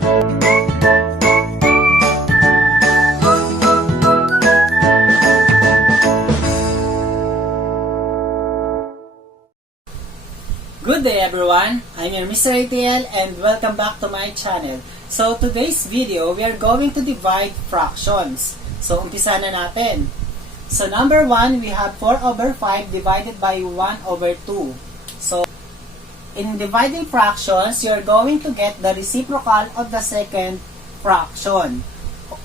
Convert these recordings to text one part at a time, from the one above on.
Good day everyone, I'm your Mr. ATL and welcome back to my channel. So today's video, we are going to divide fractions. So umpisa na natin. So number 1, we have 4 over 5 divided by 1 over 2. So in dividing fractions, you're going to get the reciprocal of the second fraction.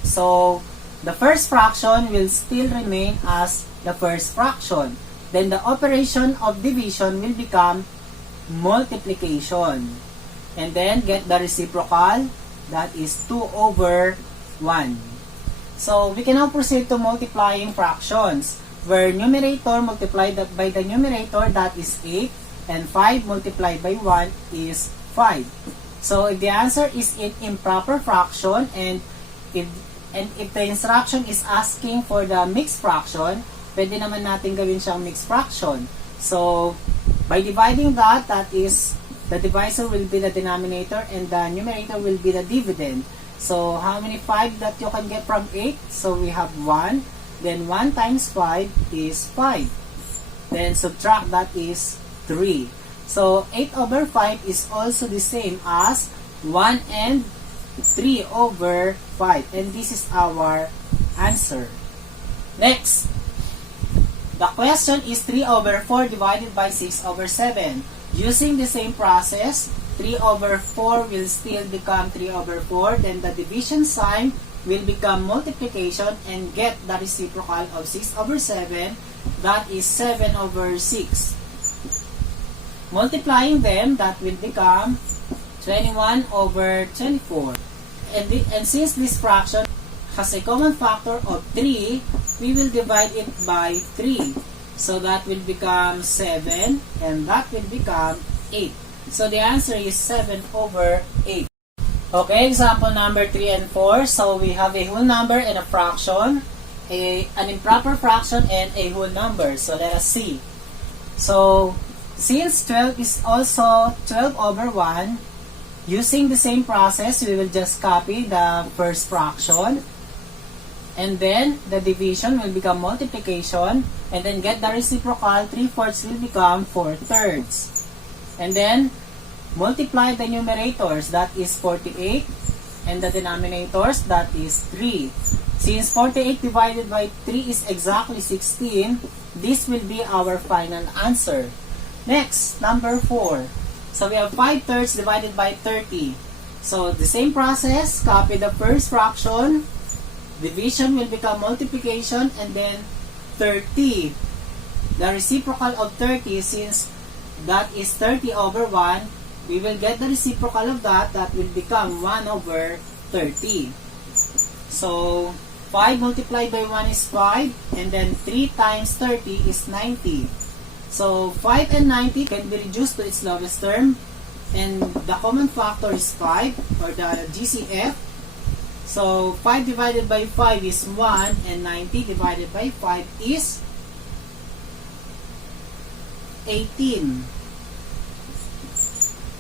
So the first fraction will still remain as the first fraction. Then the operation of division will become multiplication, and then get the reciprocal, that is 2 over 1. So we can now proceed to multiplying fractions, where numerator multiplied by the numerator, that is 8, and 5 multiplied by 1 is 5. So if the answer is in improper fraction, and if the instruction is asking for the mixed fraction, pwede naman natin gawin siyang mixed fraction. So by dividing that is, the divisor will be the denominator and the numerator will be the dividend. So how many 5 that you can get from 8? So we have 1. Then 1 times 5 is 5. Then subtract, that is 3. So 8 over 5 is also the same as 1 and 3 over 5. And this is our answer. Next. The question is 3 over 4 divided by 6 over 7. Using the same process, 3 over 4 will still become 3 over 4. Then the division sign will become multiplication and get the reciprocal of 6 over 7. That is 7 over 6. Multiplying them, that will become 21 over 24. And since this fraction has a common factor of 3, we will divide it by 3. So that will become 7, and that will become 8. So the answer is 7 over 8. Okay, example number 3 and 4. So we have a whole number and a fraction, an improper fraction, and a whole number. So let us see. So since 12 is also 12 over 1, using the same process, we will just copy the first fraction. And then the division will become multiplication, and then get the reciprocal, 3/4 will become 4/3. And then multiply the numerators, that is 48, and the denominators, that is 3. Since 48 divided by 3 is exactly 16, this will be our final answer. Next, number 4. So we have 5/3 divided by 30. So the same process, copy the first fraction, division will become multiplication, and then 30. The reciprocal of 30, since that is 30 over 1, we will get the reciprocal of that will become 1 over 30. So 5 multiplied by 1 is 5, and then 3 times 30 is 90. So 5 and 90 can be reduced to its lowest term, and the common factor is 5, or the GCF. So 5 divided by 5 is 1, and 90 divided by 5 is 18.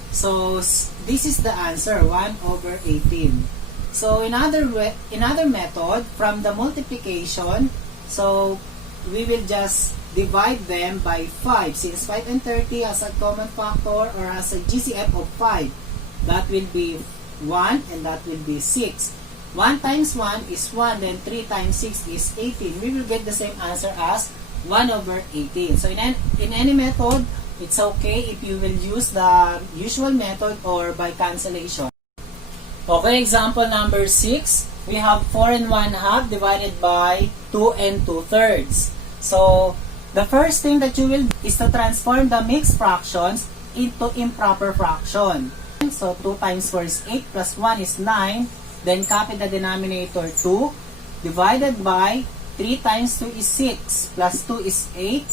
So this is the answer, 1 over 18. So in other method, from the multiplication, so we will just divide them by 5. Since 5 and 30 has a common factor, or has a GCF of 5, that will be 1, and that will be 6. 1 times 1 is 1, then 3 times 6 is 18. We will get the same answer as 1 over 18. So in any method, it's okay if you will use the usual method or by cancellation. Okay, example number 6. We have 4 and 1/2 divided by 2 and 2/3. So the first thing that you will do is to transform the mixed fractions into improper fraction. So 2 times 4 is 8, plus 1 is 9. Then copy the denominator 2, divided by 3 times 2 is 6, plus 2 is 8,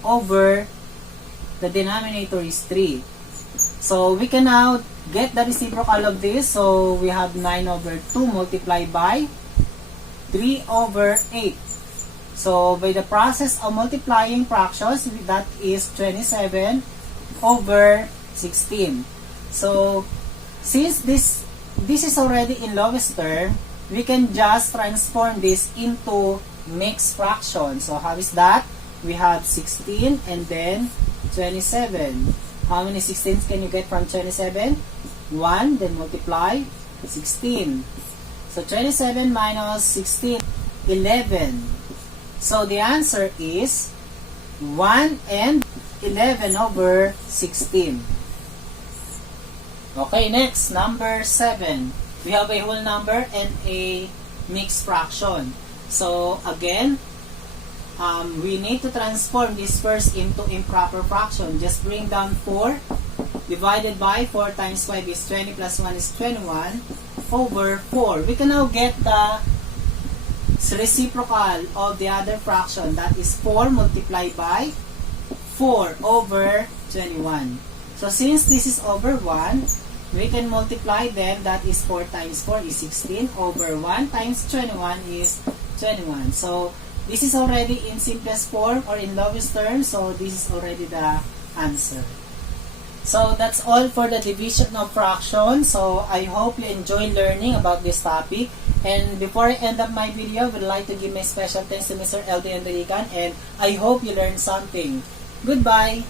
over the denominator is 3. So we can now get the reciprocal of this. So we have 9 over 2 multiplied by 3 over 8. So by the process of multiplying fractions, that is 27 over 16. So since this this is already in lowest term, we can just transform this into mixed fraction. So how is that? We have 16 and then 27. How many 16s can you get from 27? 1, then multiply 16. So 27 minus 16, 11. So the answer is 1 and 11 over 16. Okay, next, number 7. We have a whole number and a mixed fraction. So again, we need to transform this first into improper fraction. Just bring down 4 divided by 4 times 5 is 20 plus 1 is 21 over 4. We can now get the reciprocal of the other fraction, that is 4 multiplied by 4 over 21. So since this is over 1, we can multiply them, that is 4 times 4 is 16 over 1 times 21 is 21. So this is already in simplest form or in lowest term, so this is already the answer. So that's all for the division of fractions. So I hope you enjoy learning about this topic. And before I end up my video, I would like to give my special thanks to Mr. LD Endrican, and I hope you learned something. Goodbye!